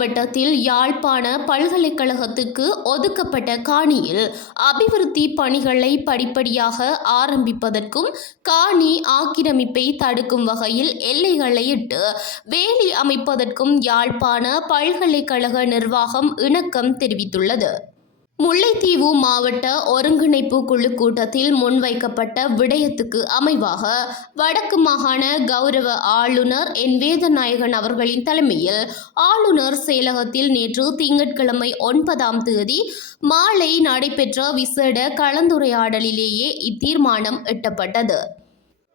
மாவட்டத்தில் யாழ்ப்பாண பல்கலைக்கழகத்துக்கு ஒதுக்கப்பட்ட காணியில் அபிவிருத்தி பணிகளை படிப்படியாக ஆரம்பிப்பதற்கும் காணி ஆக்கிரமிப்பை தடுக்கும் வகையில் எல்லைகளை இட்டு வேலி அமைப்பதற்கும் யாழ்ப்பாண பல்கலைக்கழக நிர்வாகம் இணக்கம் தெரிவித்துள்ளது. முல்லைத்தீவு மாவட்ட ஒருங்கிணைப்பு குழு கூட்டத்தில் முன்வைக்கப்பட்ட விடயத்துக்கு அமைவாக வடக்கு மாகாண கௌரவ ஆளுநர் என் வேதநாயகன் அவர்களின் தலைமையில் ஆளுநர் செயலகத்தில் நேற்று திங்கட்கிழமை 9ஆம் தேதி மாலை நடைபெற்ற விசேட கலந்துரையாடலிலேயே இத்தீர்மானம் எட்டப்பட்டது.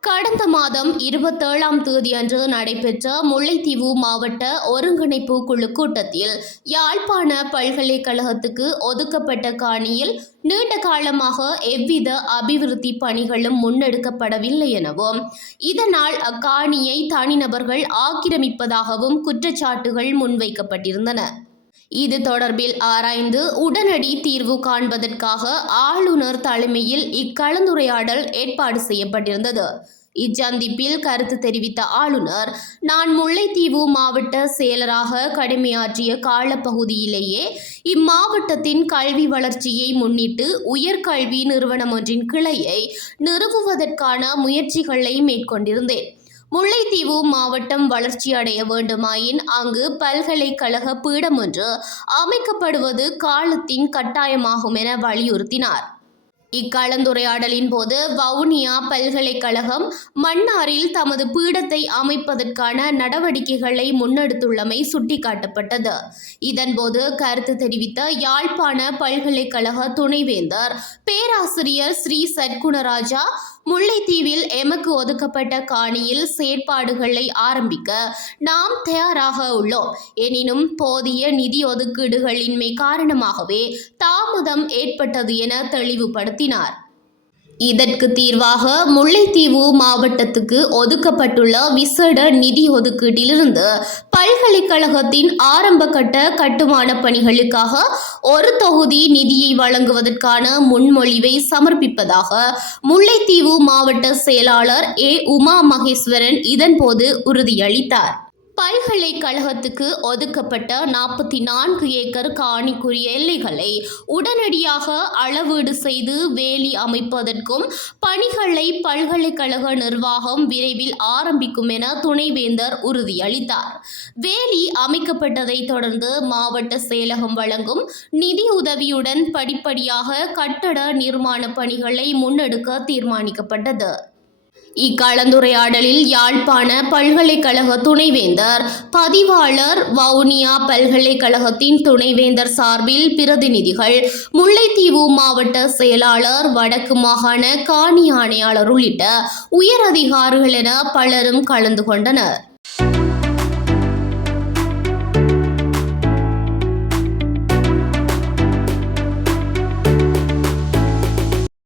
கடந்த மாதம் 27ஆம் தேதி அன்று நடைபெற்ற முல்லைத்தீவு மாவட்ட ஒருங்கிணைப்பு குழு கூட்டத்தில் யாழ்ப்பாண பல்கலைக்கழகத்துக்கு ஒதுக்கப்பட்ட காணியில் நீண்ட காலமாக எவ்வித அபிவிருத்தி பணிகளும் முன்னெடுக்கப்படவில்லை எனவும் இதனால் அக்காணியை தனிநபர்கள் ஆக்கிரமிப்பதாகவும் குற்றச்சாட்டுகள் முன்வைக்கப்பட்டிருந்தன. இது தொடர்பில் ஆராய்ந்து உடனடி தீர்வு காண்பதற்காக ஆளுநர் தலைமையில் இக்கலந்துரையாடல் ஏற்பாடு செய்யப்பட்டிருந்தது. இச்சந்திப்பில் கருத்து தெரிவித்த ஆளுநர், நான் முல்லைத்தீவு மாவட்ட செயலராக கடமையாற்றிய காலப்பகுதியிலேயே இம்மாவட்டத்தின் கல்வி வளர்ச்சியை முன்னிட்டு உயர்கல்வி நிறுவனம் ஒன்றின் கிளையை நிறுவுவதற்கான முயற்சிகளை மேற்கொண்டிருந்தேன். முல்லைத்தீவு மாவட்டம் வளர்ச்சி அடைய வேண்டுமாயின் அங்கு பல்கலைக்கழக பீடம் ஒன்று அமைக்கப்படுவது காலத்தின் கட்டாயமாகும் என வலியுறுத்தினார். இக்கலந்துரையாடலின் போது வவுனியா பல்கலைக்கழகம் மன்னாரில் தமது பீடத்தை அமைப்பதற்கான நடவடிக்கைகளை முன்னெடுத்துள்ளமை சுட்டிக்காட்டப்பட்டது. இதன்போது கருத்து தெரிவித்த யாழ்ப்பாண பல்கலைக்கழக துணைவேந்தர் பேராசிரியர் ஸ்ரீ சற்குணராஜா, முல்லைத்தீவில் எமக்கு ஒதுக்கப்பட்ட காணியில் செயற்பாடுகளை ஆரம்பிக்க நாம் தயாராக உள்ளோம். எனினும் போதிய நிதி ஒதுக்கீடுகளின்மை காரணமாகவே தாமதம் ஏற்பட்டது என தெளிவுபடுத்தினார். இதற்கு தீர்வாக முல்லைத்தீவு மாவட்டத்துக்கு ஒதுக்கப்பட்டுள்ள விசேட நிதி ஒதுக்கீட்டிலிருந்து பல்கலைக்கழகத்தின் ஆரம்ப கட்ட கட்டுமான பணிகளுக்காக ஒரு தொகுதி நிதியை வழங்குவதற்கான முன்மொழிவை சமர்ப்பிப்பதாக முல்லைத்தீவு மாவட்ட செயலாளர் உமா மகேஸ்வரன் இதன்போது உறுதியளித்தார். பல்கலைக்கழகத்துக்கு ஒதுக்கப்பட்ட 44 ஏக்கர் காணிக்குரிய எல்லைகளை உடனடியாக அளவீடு செய்து வேலி அமைப்பதற்கும் பணிகளை பல்கலைக்கழக நிர்வாகம் விரைவில் ஆரம்பிக்கும் என துணைவேந்தர் உறுதியளித்தார். வேலி அமைக்கப்பட்டதை தொடர்ந்து மாவட்ட செயலகம் வழங்கும் நிதி உதவியுடன் படிப்படியாக கட்டட நிர்மாண பணிகளை முன்னெடுக்க தீர்மானிக்கப்பட்டது. இக்கலந்துரையாடலில் யாழ்ப்பாண பல்கலைக்கழக துணைவேந்தர், பதிவாளர், வவுனியா பல்கலைக்கழகத்தின் துணைவேந்தர் சார்பில் பிரதிநிதிகள், முல்லைத்தீவு மாவட்ட செயலாளர், வடக்கு மாகாண காணி ஆணையாளர் உள்ளிட்ட உயர் அதிகாரிகள் என பலரும் கலந்து கொண்டனர்.